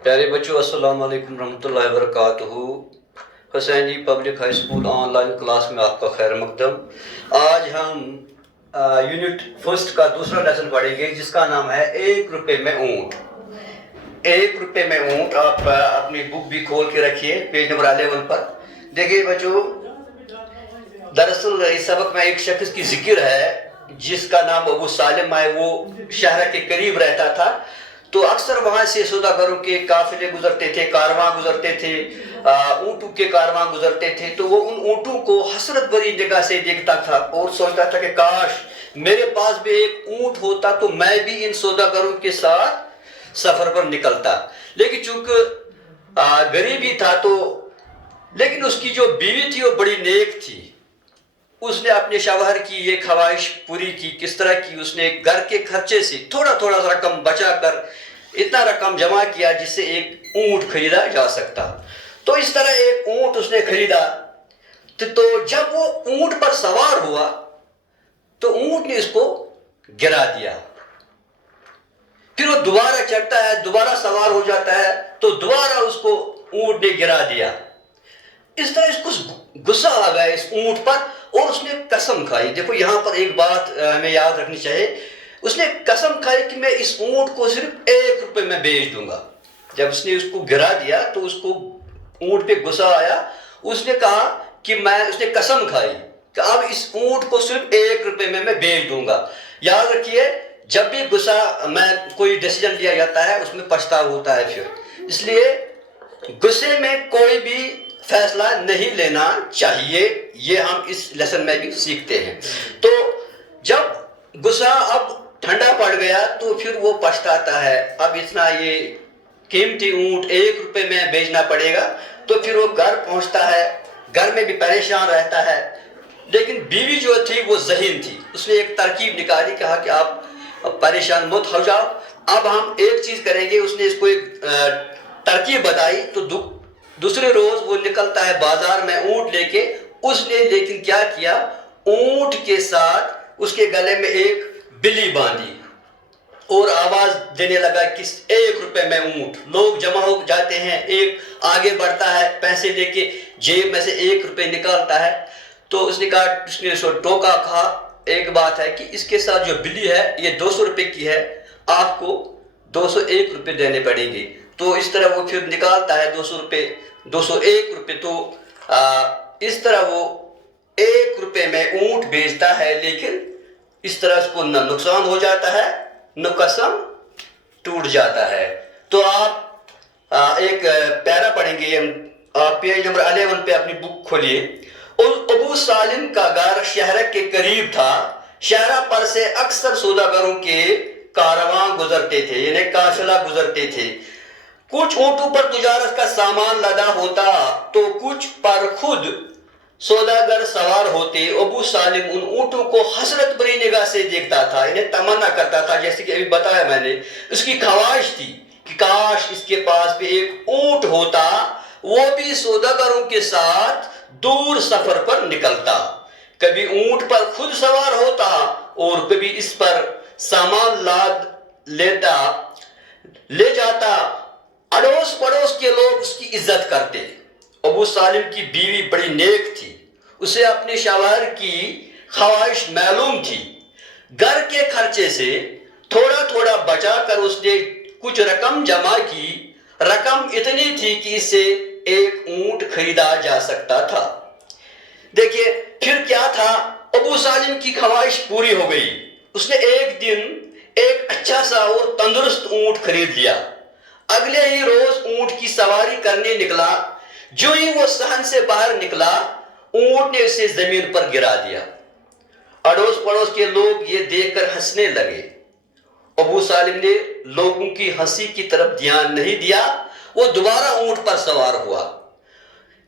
प्यारे बच्चों, अस्सलाम वालेकुम रहमतुल्लाहि व बरकातुहू। Hussain ji public high school online class में आपका खैर मकदम। आज हम यूनिट फर्स्ट का दूसरा लेसन पढ़ेंगे जिसका नाम है 1 रुपए में ऊँट। 1 रुपए में ऊँट। आप अपनी बुक भी खोल के रखिए पेज नंबर 11 पर। देखिए बच्चों, दरअसल इस सबक में एक शख्स की जिक्र है जिसका नाम अबू सालिम है। वो शहर के करीब रहता था, तो अक्सर वहाँ से सौदागरों के काफिले गुजरते थे, कारवां गुजरते थे, ऊँटों के कारवां गुजरते थे। तो वो उन ऊँटों को हसरत भरी निगाह से देखता था और सोचता था कि काश मेरे पास भी एक ऊँट होता तो मैं भी इन सौदागरों के साथ सफर पर निकलता। लेकिन चूंकि गरीब ही था, तो लेकिन उसकी जो बीवी थी वो बड़ी नेक थी। उसने अपने शौहर की ये ख्वाहिश पूरी की। किस तरह की? उसने घर के खर्चे से थोड़ा थोड़ा रकम बचा कर इतना रकम जमा किया जिससे एक ऊँट खरीदा जा सकता। तो इस तरह एक ऊँट उसने खरीदा। तो जब वो ऊँट पर सवार हुआ तो ऊँट ने इसको गिरा दिया। फिर वो दोबारा चढ़ता है, दोबारा सवार हो जाता है, तो दोबारा उसको ऊँट ने गिरा दिया। इस तरह इसको गुस्सा आ गया इस ऊँट पर और उसने कसम खाई। देखो यहाँ पर एक बात हमें याद रखनी चाहिए। उसने कसम खाई कि मैं इस ऊँट को सिर्फ 1 रुपए में बेच दूंगा। जब उसने उसको गिरा दिया तो उसको ऊँट पे गुस्सा आया। उसने कहा कि उसने कसम खाई कि अब इस ऊँट को सिर्फ 1 रुपए में मैं बेच दूंगा। याद रखिए, जब भी गुस्सा में कोई डिसीजन लिया जाता है उसमें पछतावा होता है फिर। इसलिए गुस्से में कोई भी फैसला नहीं लेना चाहिए। ये हम इस लेसन में भी सीखते हैं। तो जब गुस्सा अब ठंडा पड़ गया तो फिर वो पछताता है, अब इतना ये कीमती ऊँट 1 रुपए में बेचना पड़ेगा। तो फिर वो घर पहुंचता है, घर में भी परेशान रहता है। लेकिन बीवी जो थी वो ज़हीन थी। उसने एक तरकीब निकाली, कहा कि आप परेशान मत हो जाओ, अब हम एक चीज़ करेंगे। उसने इसको एक तरकीब बताई। तो दूसरे रोज वो निकलता है बाजार में ऊँट लेके। उसने लेकिन क्या किया, ऊँट के साथ उसके गले में एक बिल्ली बांधी और आवाज देने लगा कि 1 रुपए में ऊँट। लोग जमा हो जाते हैं, एक आगे बढ़ता है, पैसे लेके जेब में से 1 रुपए निकालता है। तो उसने कहा, उसने टोका, कहा एक बात है कि इसके साथ जो बिल्ली है ये 200 रुपए की है, आपको 201 रुपए देने पड़ेंगे। तो इस तरह वो फिर निकालता है 200 रुपए, 201 रुपए। तो इस तरह वो 1 रुपए में ऊँट बेचता है। लेकिन इस तरह उसको न नुकसान हो जाता है न कसम टूट जाता है। तो आप एक पैरा पढ़ेंगे। आप पेज नंबर 11 पे अपनी बुक खोलिए। अबू सालिम का घर शहर के करीब था। शहर पर से अक्सर सौदागरों के कारवां गुजरते थे, यानी काफिला गुजरते थे। कुछ ऊँटों पर तिजारत का सामान लदा होता तो कुछ पर खुद सौदागर सवार होते। अबू सालिम उन ऊँटों को हसरत भरी निगाह से देखता था, इन्हें तमन्ना करता था। जैसे कि अभी बताया मैंने, उसकी ख्वाहिश थी कि काश इसके पास भी एक ऊँट होता, वो भी सौदागरों के साथ दूर सफर पर निकलता। कभी ऊँट पर खुद सवार होता और कभी इस पर सामान लाद ले जाता। अड़ोस पड़ोस के लोग उसकी इज्जत करते। अबू सालिम की बीवी बड़ी नेक थी, उसे अपने शौहर की ख्वाहिश मालूम थी। घर के खर्चे से थोड़ा थोड़ा बचा कर उसने कुछ रकम जमा की। रकम इतनी थी कि इससे एक ऊँट खरीदा जा सकता था। देखिए फिर क्या था, अबू सालिम की ख्वाहिश पूरी हो गई। उसने एक दिन एक अच्छा सा और तंदुरुस्त ऊँट खरीद लिया। अगले ही रोज ऊँट की सवारी करने निकला। जो ही वो सहन से बाहर निकला, ऊँट ने उसे जमीन पर गिरा दिया। अड़ोस पड़ोस के लोग ये देखकर हंसने लगे। अबू सालिम ने लोगों की हंसी की तरफ ध्यान नहीं दिया। वो दोबारा ऊँट पर सवार हुआ।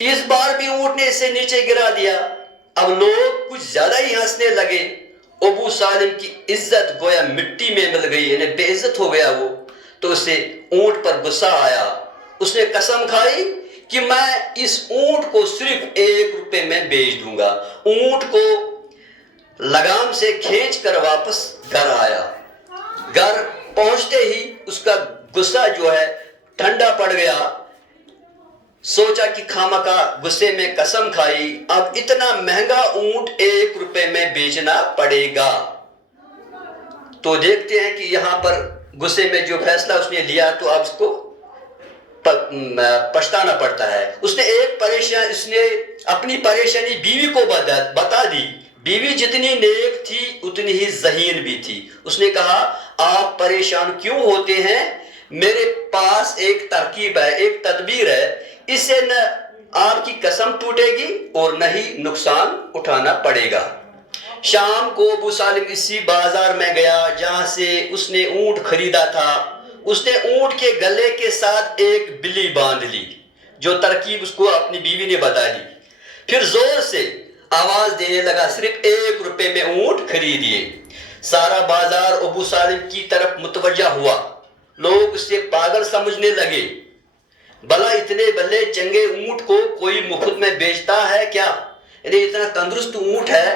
इस बार भी ऊँट ने इसे नीचे गिरा दिया। अब लोग कुछ ज्यादा ही हंसने लगे। अबू सालिम की इज्जत गोया मिट्टी में मिल गई, यानी बेइज्जत हो गया वो। तो उसे ऊँट पर गुस्सा आया। उसने कसम खाई कि मैं इस ऊँट को सिर्फ 1 रुपए में बेच दूंगा। ऊँट को लगाम से खींच कर वापस घर आया। घर पहुंचते ही उसका गुस्सा जो है ٹھنڈا پڑ گیا، سوچا کہ خامخواہ غصے میں قسم کھائی، اب اتنا مہنگا اونٹ 1 روپے میں بیچنا پڑے گا۔ تو دیکھتے ہیں کہ یہاں پر غصے میں جو فیصلہ اس نے لیا تو اب اس کو پچھتانا پڑتا ہے۔ اس نے اپنی پریشانی بیوی کو بتا دی۔ بیوی جتنی نیک تھی اتنی ہی ذہین بھی تھی۔ اس نے کہا آپ پریشان کیوں ہوتے ہیں، میرے پاس ایک ترکیب ہے، ایک تدبیر ہے، اس سے نہ آپ کی قسم ٹوٹے گی اور نہ ہی نقصان اٹھانا پڑے گا۔ شام کو ابو سالم اسی بازار میں گیا جہاں سے اس نے اونٹ خریدا تھا۔ اس نے اونٹ کے گلے کے ساتھ ایک بلی باندھ لی، جو ترکیب اس کو اپنی بیوی نے بتا دی۔ پھر زور سے آواز دینے لگا، صرف 1 روپے میں اونٹ خریدیے۔ سارا بازار ابو سالم کی طرف متوجہ ہوا، لوگ اسے پاگل سمجھنے لگے۔ بھلا اتنے بلے چنگے اونٹ کو کوئی مفت میں بیچتا ہے کیا؟ یعنی اتنا تندرست اونٹ ہے،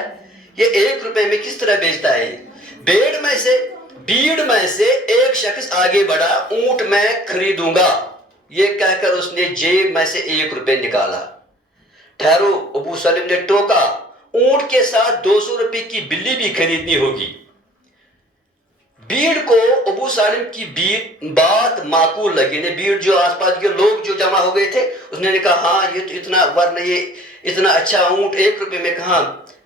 یہ 1 روپے میں کس طرح بیچتا ہے؟ بھیڑ میں سے ایک شخص آگے بڑھا، اونٹ میں خریدوں گا، یہ کہہ کر اس نے جیب میں سے 1 روپے نکالا۔ ٹھہرو، ابو سالم نے ٹوکا، اونٹ کے ساتھ 200 روپے کی بلی بھی خریدنی ہوگی۔ بھیڑ کو ابو سالم کی بات معقول لگی، بھیڑ جو آس پاس کے لوگ جو جمع ہو گئے تھے، اس نے کہا ہاں یہ تو اتنا اچھا اونٹ 1 روپے میں کہاں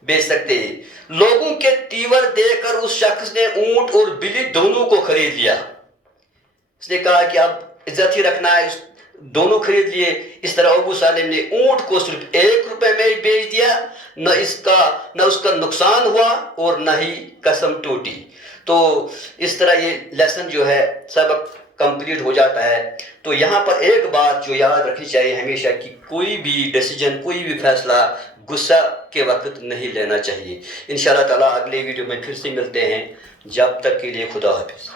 بیچ سکتے ہیں۔ لوگوں کے تیور دیکھ کر اس شخص نے اونٹ اور بلی دونوں کو خرید لیا۔ اس نے کہا کہ اب عزت ہی رکھنا ہے، دونوں خرید لیے۔ اس طرح ابو سالم نے اونٹ کو صرف 1 روپے میں بیچ دیا، نہ اس کا نقصان ہوا اور نہ ہی قسم ٹوٹی۔ تو اس طرح یہ لیسن جو ہے سبق کمپلیٹ ہو جاتا ہے۔ تو یہاں پر ایک بات جو یاد رکھنی چاہیے ہمیشہ، کہ کوئی بھی ڈیسیجن، کوئی بھی فیصلہ غصہ کے وقت نہیں لینا چاہیے۔ انشاءاللہ تعالیٰ اگلے ویڈیو میں پھر سے ملتے ہیں، جب تک کے لیے خدا حافظ۔